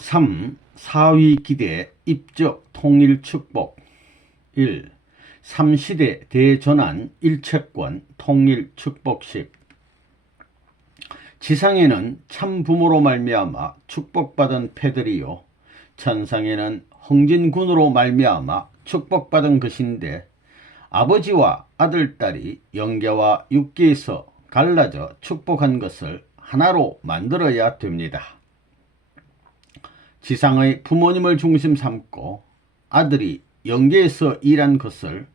3. 사위 기대 입적 통일 축복. 1. 삼시대 대전환 일체권 통일 축복식. 지상에는 참부모로 말미암아 축복받은 패들이요, 천상에는 흥진군으로 말미암아 축복받은 것인데, 아버지와 아들, 딸이 영계와 육계에서 갈라져 축복한 것을 하나로 만들어야 됩니다. 지상의 부모님을 중심 삼고 아들이 영계에서 일한 것을,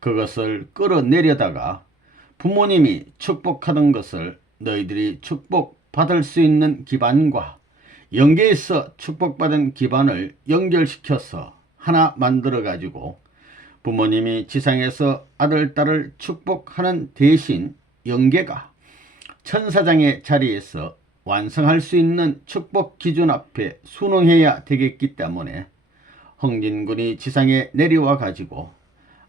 그것을 끌어내려다가 부모님이 축복하던 것을 너희들이 축복받을 수 있는 기반과 영계에서 축복받은 기반을 연결시켜서 하나 만들어 가지고 부모님이 지상에서 아들, 딸을 축복하는 대신 영계가 천사장의 자리에서 완성할 수 있는 축복 기준 앞에 순응해야 되겠기 때문에 흥진군이 지상에 내려와 가지고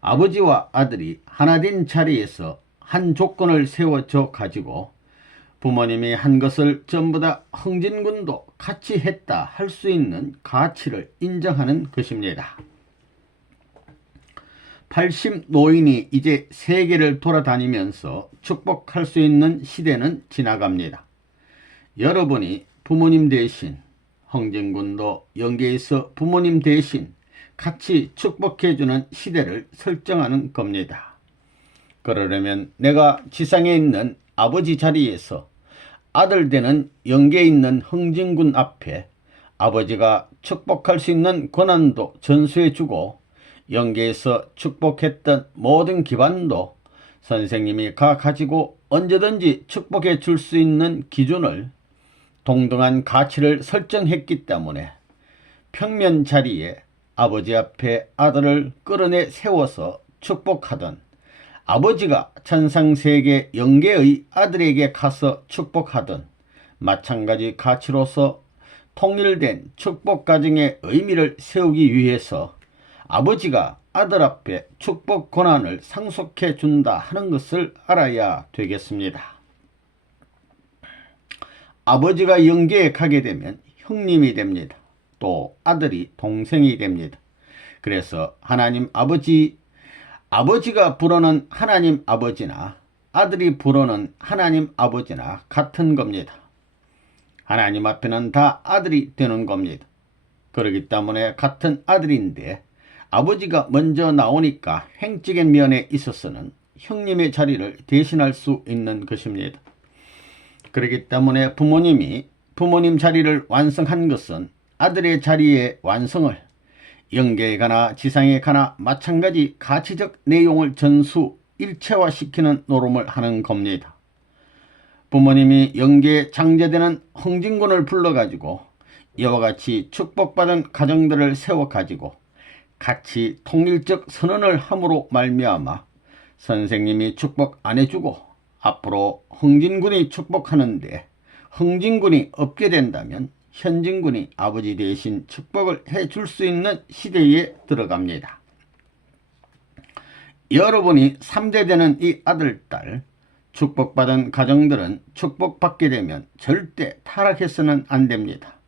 아버지와 아들이 하나 된 자리에서 한 조건을 세워줘 가지고 부모님이 한 것을 전부 다 흥진군도 같이 했다 할 수 있는 가치를 인정하는 것입니다. 80 노인이 이제 세계를 돌아다니면서 축복할 수 있는 시대는 지나갑니다. 여러분이 부모님 대신, 흥진군도 영계에서 부모님 대신 같이 축복해주는 시대를 설정하는 겁니다. 그러려면 내가 지상에 있는 아버지 자리에서 아들 되는 영계에 있는 흥진군 앞에 아버지가 축복할 수 있는 권한도 전수해주고, 영계에서 축복했던 모든 기반도 선생님이 가지고 언제든지 축복해 줄 수 있는 기준을, 동등한 가치를 설정했기 때문에 평면 자리에 아버지 앞에 아들을 끌어내 세워서 축복하던, 아버지가 천상세계 영계의 아들에게 가서 축복하던 마찬가지 가치로서 통일된 축복 가정의 의미를 세우기 위해서 아버지가 아들 앞에 축복 권한을 상속해 준다 하는 것을 알아야 되겠습니다. 아버지가 영계에 가게 되면 형님이 됩니다. 또 아들이 동생이 됩니다. 그래서 하나님 아버지가 부르는 하나님 아버지나 아들이 부르는 하나님 아버지나 같은 겁니다. 하나님 앞에는 다 아들이 되는 겁니다. 그렇기 때문에 같은 아들인데 아버지가 먼저 나오니까 행적인 면에 있어서는 형님의 자리를 대신할 수 있는 것입니다. 그렇기 때문에 부모님이 부모님 자리를 완성한 것은 아들의 자리의 완성을 영계에 가나 지상에 가나 마찬가지 가치적 내용을 전수 일체화시키는 노름을 하는 겁니다. 부모님이 영계에 장제되는 흥진군을 불러가지고 이와 같이 축복받은 가정들을 세워가지고 같이 통일적 선언을 함으로 말미암아 선생님이 축복 안 해주고 앞으로 흥진군이 축복하는데 흥진군이 없게 된다면 현진군이 아버지 대신 축복을 해줄 수 있는 시대에 들어갑니다. 여러분이 3대 되는 이 아들, 딸, 축복받은 가정들은 축복받게 되면 절대 타락해서는 안 됩니다.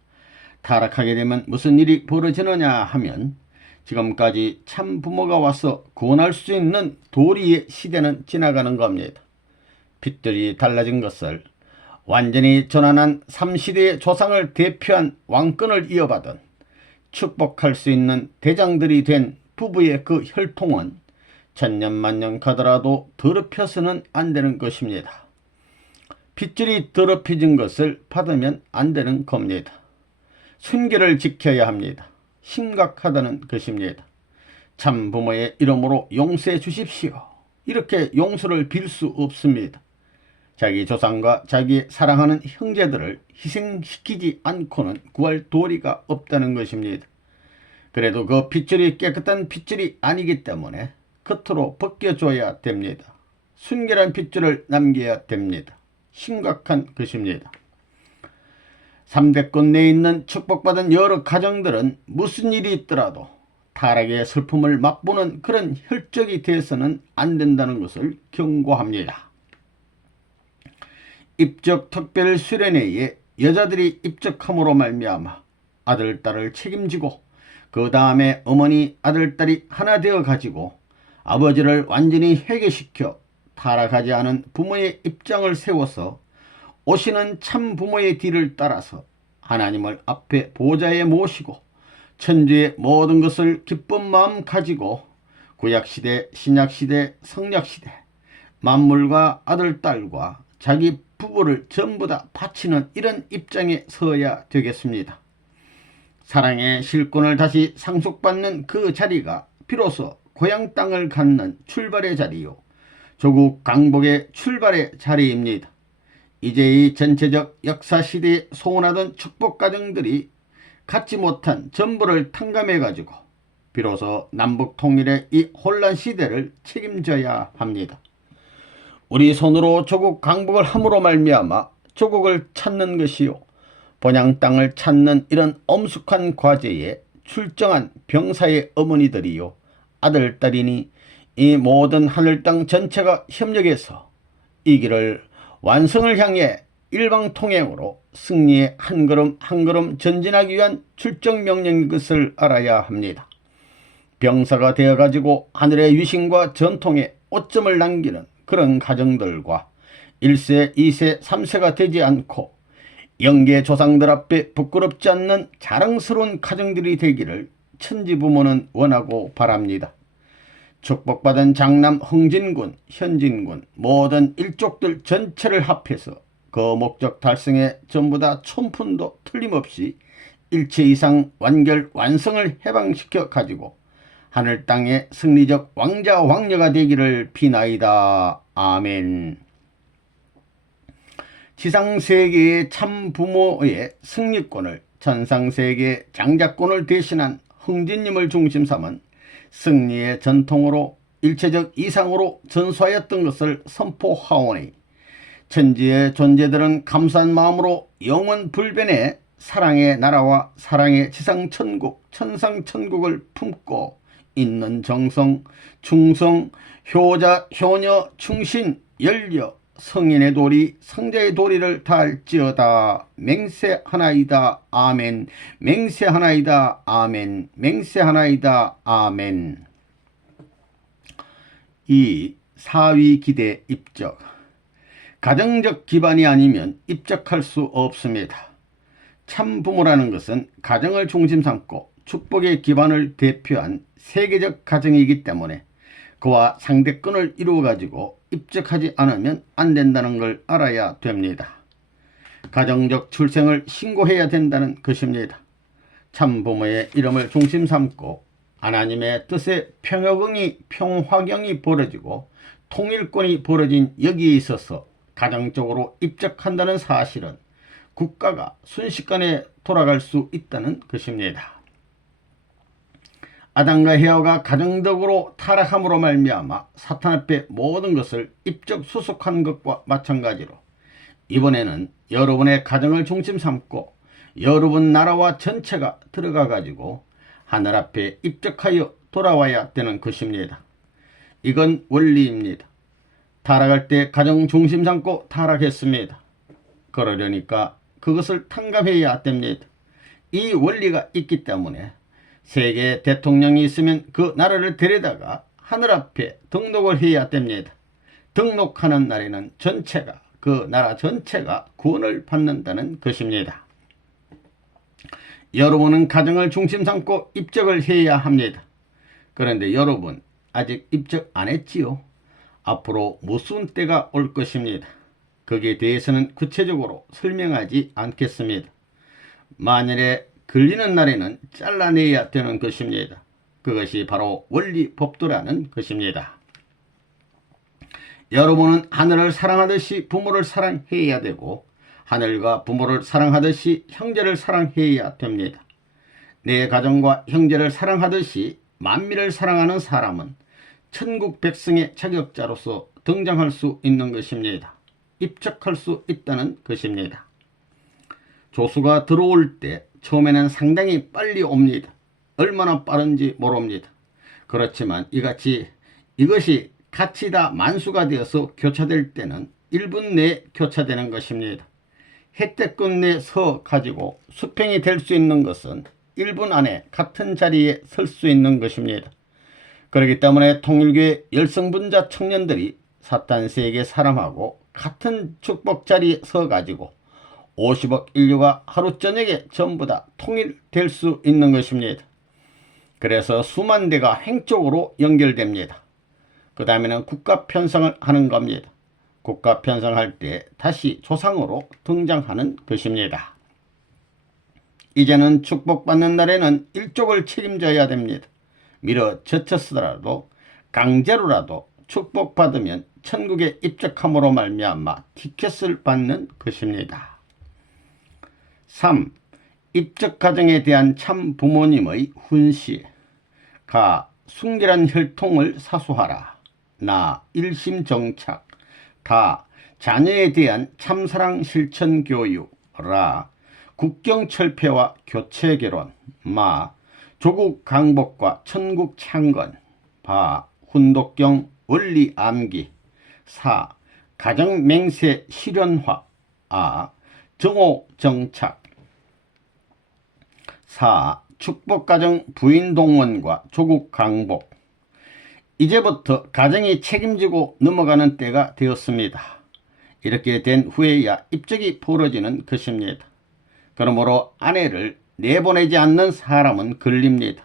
타락하게 되면 무슨 일이 벌어지느냐 하면 지금까지 참 부모가 와서 구원할 수 있는 도리의 시대는 지나가는 겁니다. 빛들이 달라진 것을, 완전히 전환한 3시대의 조상을 대표한 왕권을 이어받은 축복할 수 있는 대장들이 된 부부의 그 혈통은 천년만년 가더라도 더럽혀서는 안 되는 것입니다. 핏줄이 더럽혀진 것을 받으면 안 되는 겁니다. 순결을 지켜야 합니다. 심각하다는 것입니다. 참 부모의 이름으로 용서해 주십시오. 이렇게 용서를 빌 수 없습니다. 자기 조상과 자기 사랑하는 형제들을 희생시키지 않고는 구할 도리가 없다는 것입니다. 그래도 그 핏줄이 깨끗한 핏줄이 아니기 때문에 겉으로 벗겨줘야 됩니다. 순결한 핏줄을 남겨야 됩니다. 심각한 것입니다. 3대권 내에 있는 축복받은 여러 가정들은 무슨 일이 있더라도 타락의 슬픔을 맛보는 그런 혈족이 되어서는 안 된다는 것을 경고합니다. 입적 특별 수련회에 여자들이 입적함으로 말미암아 아들, 딸을 책임지고 그 다음에 어머니, 아들, 딸이 하나 되어 가지고 아버지를 완전히 회개시켜 타락하지 않은 부모의 입장을 세워서 오시는 참 부모의 뒤를 따라서 하나님을 앞에 보좌에 모시고 천주의 모든 것을 기쁜 마음 가지고 구약시대, 신약시대, 성약시대 만물과 아들, 딸과 자기 부부를 전부 다 바치는 이런 입장에 서야 되겠습니다. 사랑의 실권을 다시 상속받는 그 자리가 비로소 고향 땅을 갖는 출발의 자리요, 조국 강복의 출발의 자리입니다. 이제 이 전체적 역사시대에 소원하던 축복가정들이 갖지 못한 전부를 탕감해가지고 비로소 남북통일의 이 혼란시대를 책임져야 합니다. 우리 손으로 조국 강복을 함으로 말미암아 조국을 찾는 것이요, 본향 땅을 찾는 이런 엄숙한 과제에 출정한 병사의 어머니들이요, 아들, 딸이니 이 모든 하늘 땅 전체가 협력해서 이 길을 완성을 향해 일방통행으로 승리의 한 걸음 한 걸음 전진하기 위한 출정 명령인 것을 알아야 합니다. 병사가 되어가지고 하늘의 위신과 전통에 오점을 남기는 그런 가정들과 1세, 2세, 3세가 되지 않고 영계 조상들 앞에 부끄럽지 않는 자랑스러운 가정들이 되기를 천지부모는 원하고 바랍니다. 축복받은 장남 흥진군, 현진군 모든 일족들 전체를 합해서 그 목적 달성에 전부 다 촌푼도 틀림없이 일체 이상 완결 완성을 해방시켜 가지고 하늘 땅의 승리적 왕자 왕녀가 되기를 비나이다. 아멘. 지상세계의 참 부모의 승리권을 천상세계의 장자권을 대신한 흥진님을 중심 삼은 승리의 전통으로 일체적 이상으로 전수하였던 것을 선포하오니 천지의 존재들은 감사한 마음으로 영원 불변의 사랑의 나라와 사랑의 지상천국, 천상천국을 품고 있는 정성, 충성, 효자, 효녀, 충신, 연려, 성인의 도리, 성자의 도리를 다할지어다. 맹세하나이다. 아멘. 맹세하나이다. 아멘. 맹세하나이다. 아멘. 이 사위기대 입적. 가정적 기반이 아니면 입적할 수 없습니다. 참 부모라는 것은 가정을 중심 삼고 축복의 기반을 대표한 세계적 가정이기 때문에 그와 상대권을 이루어 가지고 입적하지 않으면 안 된다는 걸 알아야 됩니다. 가정적 출생을 신고해야 된다는 것입니다. 참부모의 이름을 중심 삼고 하나님의 뜻에 평화경이 벌어지고 통일권이 벌어진 여기에 있어서 가정적으로 입적한다는 사실은 국가가 순식간에 돌아갈 수 있다는 것입니다. 아담과 헤어가 가정적으로 타락함으로 말미암아 사탄 앞에 모든 것을 입적수속한 것과 마찬가지로 이번에는 여러분의 가정을 중심 삼고 여러분 나라와 전체가 들어가 가지고 하늘 앞에 입적하여 돌아와야 되는 것입니다. 이건 원리입니다. 타락할 때 가정 중심 삼고 타락했습니다. 그러려니까 그것을 탕감해야 됩니다. 이 원리가 있기 때문에 세계 대통령이 있으면 그 나라를 데려다가 하늘 앞에 등록을 해야 됩니다. 등록하는 날에는 전체가, 그 나라 전체가 구원을 받는다는 것입니다. 여러분은 가정을 중심 삼고 입적을 해야 합니다. 그런데 여러분 아직 입적 안 했지요? 앞으로 무슨 때가 올 것입니다. 거기에 대해서는 구체적으로 설명하지 않겠습니다. 만일에 걸리는 날에는 잘라내야 되는 것입니다. 그것이 바로 원리 법도라는 것입니다. 여러분은 하늘을 사랑하듯이 부모를 사랑해야 되고 하늘과 부모를 사랑하듯이 형제를 사랑해야 됩니다. 내 가정과 형제를 사랑하듯이 만민을 사랑하는 사람은 천국 백성의 자격자로서 등장할 수 있는 것입니다. 입적할 수 있다는 것입니다. 조수가 들어올 때 처음에는 상당히 빨리 옵니다. 얼마나 빠른지 모릅니다. 그렇지만 이것이 같이 다 만수가 되어서 교차될 때는 1분 내에 교차되는 것입니다. 혜택권 내 서 가지고 수평이 될 수 있는 것은 1분 안에 같은 자리에 설 수 있는 것입니다. 그렇기 때문에 통일교의 열성분자 청년들이 사탄 세계 사람하고 같은 축복 자리에 서 가지고 50억 인류가 하루 저녁에 전부 다 통일될 수 있는 것입니다. 그래서 수만 대가 행적으로 연결됩니다. 그 다음에는 국가 편성을 하는 겁니다. 국가 편성할 때 다시 조상으로 등장하는 것입니다. 이제는 축복받는 날에는 일족을 책임져야 됩니다. 미뤄 젖혔으더라도 강제로라도 축복받으면 천국에 입적함으로 말미암아 티켓을 받는 것입니다. 3. 입적 가정에 대한 참 부모님의 훈시. 가 순결한 혈통을 사수하라. 나 일심정착. 다 자녀에 대한 참사랑 실천 교육. 라 국경철폐와 교체결혼. 마 조국 강복과 천국 창건. 바 훈독경 원리 암기. 사 가정맹세 실현화. 아 정오정착. 사 축복가정 부인 동원과 조국 강복. 이제부터 가정이 책임지고 넘어가는 때가 되었습니다. 이렇게 된 후에야 입적이 벌어지는 것입니다. 그러므로 아내를 내보내지 않는 사람은 걸립니다.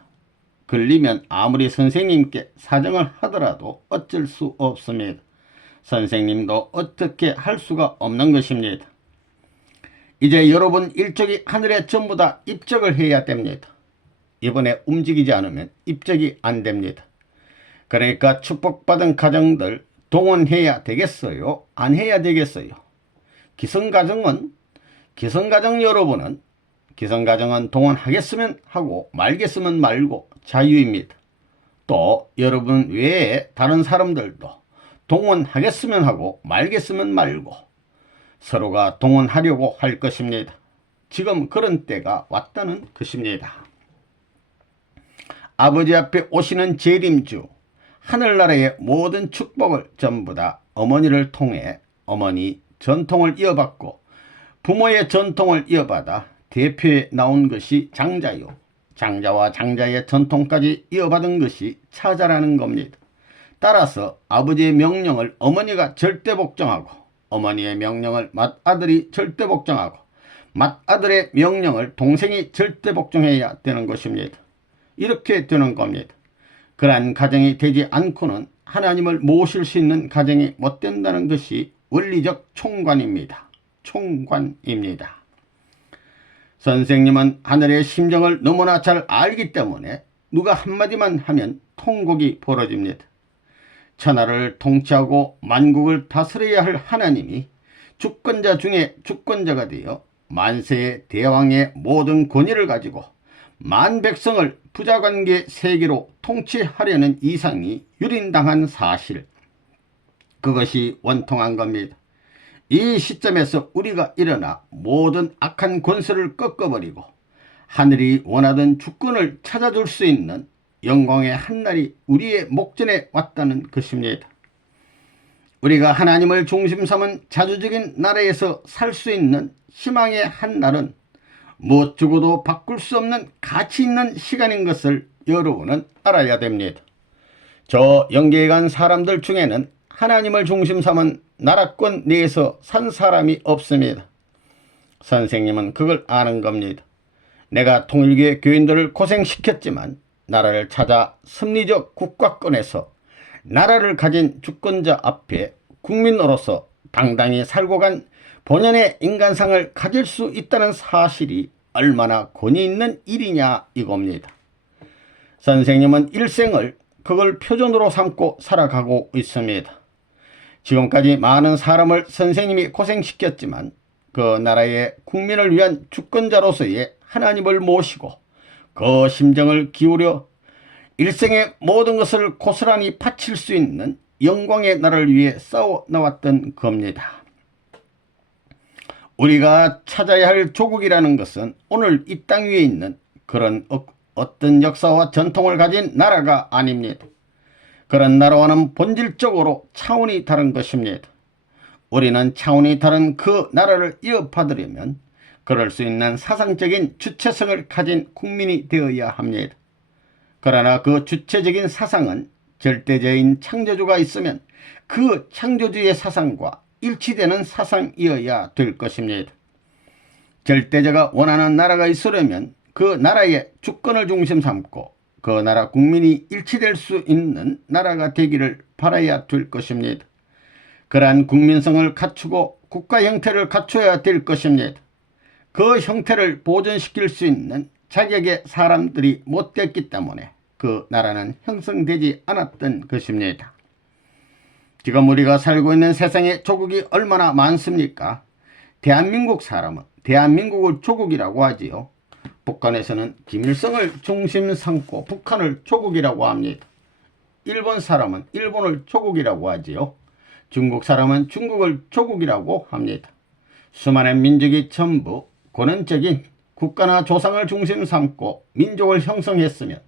걸리면 아무리 선생님께 사정을 하더라도 어쩔 수 없습니다. 선생님도 어떻게 할 수가 없는 것입니다. 이제 여러분 일족이 하늘에 전부 다 입적을 해야 됩니다. 이번에 움직이지 않으면 입적이 안 됩니다. 그러니까 축복받은 가정들 동원해야 되겠어요? 안 해야 되겠어요? 기성가정 여러분은 기성가정은 동원하겠으면 하고 말겠으면 말고 자유입니다. 또 여러분 외에 다른 사람들도 동원하겠으면 하고 말겠으면 말고 서로가 동원하려고 할 것입니다. 지금 그런 때가 왔다는 것입니다. 아버지 앞에 오시는 재림주 하늘나라의 모든 축복을 전부 다 어머니를 통해 어머니 전통을 이어받고 부모의 전통을 이어받아 대표에 나온 것이 장자요. 장자와 장자의 전통까지 이어받은 것이 차자라는 겁니다. 따라서 아버지의 명령을 어머니가 절대 복종하고 어머니의 명령을 맏아들이 절대 복종하고 맏아들의 명령을 동생이 절대 복종해야 되는 것입니다. 이렇게 되는 겁니다. 그러한 가정이 되지 않고는 하나님을 모실 수 있는 가정이 못 된다는 것이 원리적 총관입니다. 총관입니다. 선생님은 하늘의 심정을 너무나 잘 알기 때문에 누가 한마디만 하면 통곡이 벌어집니다. 천하를 통치하고 만국을 다스려야 할 하나님이 주권자 중에 주권자가 되어 만세의 대왕의 모든 권위를 가지고 만백성을 부자관계 세계로 통치하려는 이상이 유린당한 사실, 그것이 원통한 겁니다. 이 시점에서 우리가 일어나 모든 악한 권세를 꺾어버리고 하늘이 원하던 주권을 찾아줄 수 있는 영광의 한날이 우리의 목전에 왔다는 것입니다. 우리가 하나님을 중심 삼은 자주적인 나라에서 살 수 있는 희망의 한날은 무엇 주고도 바꿀 수 없는 가치 있는 시간인 것을 여러분은 알아야 됩니다. 저 영계에 간 사람들 중에는 하나님을 중심 삼은 나라권 내에서 산 사람이 없습니다. 선생님은 그걸 아는 겁니다. 내가 통일교의 교인들을 고생시켰지만 나라를 찾아 섭리적 국가권에서 나라를 가진 주권자 앞에 국민으로서 당당히 살고 간 본연의 인간상을 가질 수 있다는 사실이 얼마나 권위 있는 일이냐 이겁니다. 선생님은 일생을 그걸 표준으로 삼고 살아가고 있습니다. 지금까지 많은 사람을 선생님이 고생시켰지만 그 나라의 국민을 위한 주권자로서의 하나님을 모시고 그 심정을 기울여 일생의 모든 것을 고스란히 바칠 수 있는 영광의 나라를 위해 싸워 나왔던 겁니다. 우리가 찾아야 할 조국이라는 것은 오늘 이 땅 위에 있는 그런 어떤 역사와 전통을 가진 나라가 아닙니다. 그런 나라와는 본질적으로 차원이 다른 것입니다. 우리는 차원이 다른 그 나라를 이어받으려면 그럴 수 있는 사상적인 주체성을 가진 국민이 되어야 합니다. 그러나 그 주체적인 사상은 절대자인 창조주가 있으면 그 창조주의 사상과 일치되는 사상이어야 될 것입니다. 절대자가 원하는 나라가 있으려면 그 나라의 주권을 중심 삼고 그 나라 국민이 일치될 수 있는 나라가 되기를 바라야 될 것입니다. 그러한 국민성을 갖추고 국가 형태를 갖춰야 될 것입니다. 그 형태를 보존시킬 수 있는 자격의 사람들이 못 됐기 때문에 그 나라는 형성되지 않았던 것입니다. 지금 우리가 살고 있는 세상에 조국이 얼마나 많습니까? 대한민국 사람은 대한민국을 조국이라고 하지요. 북한에서는 김일성을 중심 삼고 북한을 조국이라고 합니다. 일본 사람은 일본을 조국이라고 하지요. 중국 사람은 중국을 조국이라고 합니다. 수많은 민족이 전부 권원적인 국가나 조상을 중심 삼고 민족을 형성했으면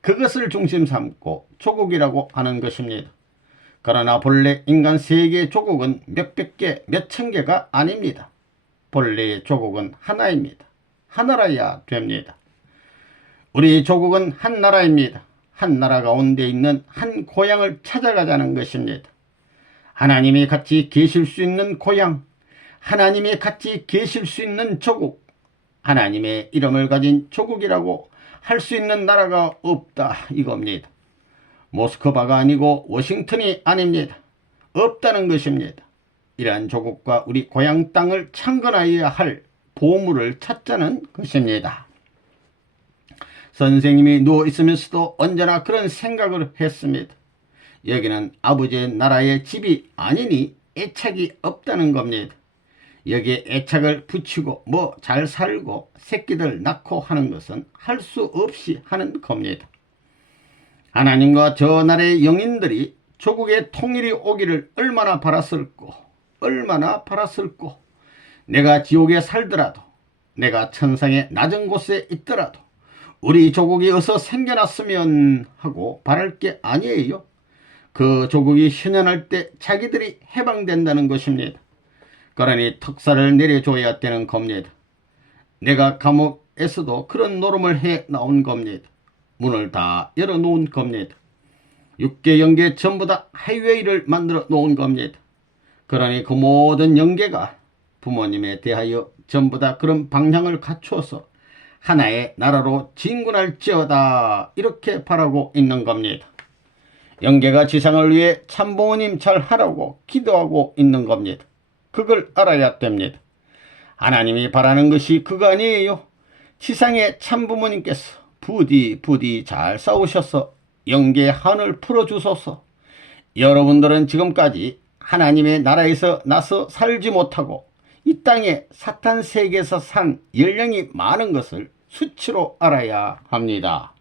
그것을 중심 삼고 조국이라고 하는 것입니다. 그러나 본래 인간 세계의 조국은 몇백 개, 몇천 개가 아닙니다. 본래의 조국은 하나입니다. 하나라야 됩니다. 우리 조국은 한 나라입니다. 한 나라 가운데 있는 한 고향을 찾아가자는 것입니다. 하나님이 같이 계실 수 있는 고향, 하나님이 같이 계실 수 있는 조국, 하나님의 이름을 가진 조국이라고 할 수 있는 나라가 없다 이겁니다. 모스크바가 아니고 워싱턴이 아닙니다. 없다는 것입니다. 이러한 조국과 우리 고향 땅을 창건하여야 할 보물을 찾자는 것입니다. 선생님이 누워있으면서도 언제나 그런 생각을 했습니다. 여기는 아버지의 나라의 집이 아니니 애착이 없다는 겁니다. 여기에 애착을 붙이고 뭐 잘 살고 새끼들 낳고 하는 것은 할 수 없이 하는 겁니다. 하나님과 저 나라의 영인들이 조국의 통일이 오기를 얼마나 바랐을꼬. 내가 지옥에 살더라도 내가 천상의 낮은 곳에 있더라도 우리 조국이 어서 생겨났으면 하고 바랄 게 아니에요. 그 조국이 현현할 때 자기들이 해방된다는 것입니다. 그러니 특사를 내려줘야 되는 겁니다. 내가 감옥에서도 그런 노름을 해 나온 겁니다. 문을 다 열어놓은 겁니다. 6개 영계 전부 다 하이웨이를 만들어 놓은 겁니다. 그러니 그 모든 영계가 부모님에 대하여 전부 다 그런 방향을 갖추어서 하나의 나라로 진군할지어다 이렇게 바라고 있는 겁니다. 영계가 지상을 위해 참부모님 잘 하라고 기도하고 있는 겁니다. 그걸 알아야 됩니다. 하나님이 바라는 것이 그거 아니에요. 지상의 참부모님께서 부디 잘 싸우셔서 영계의 한을 풀어주소서. 여러분들은 지금까지 하나님의 나라에서 나서 살지 못하고 이 땅에 사탄 세계에서 산 연령이 많은 것을 수치로 알아야 합니다.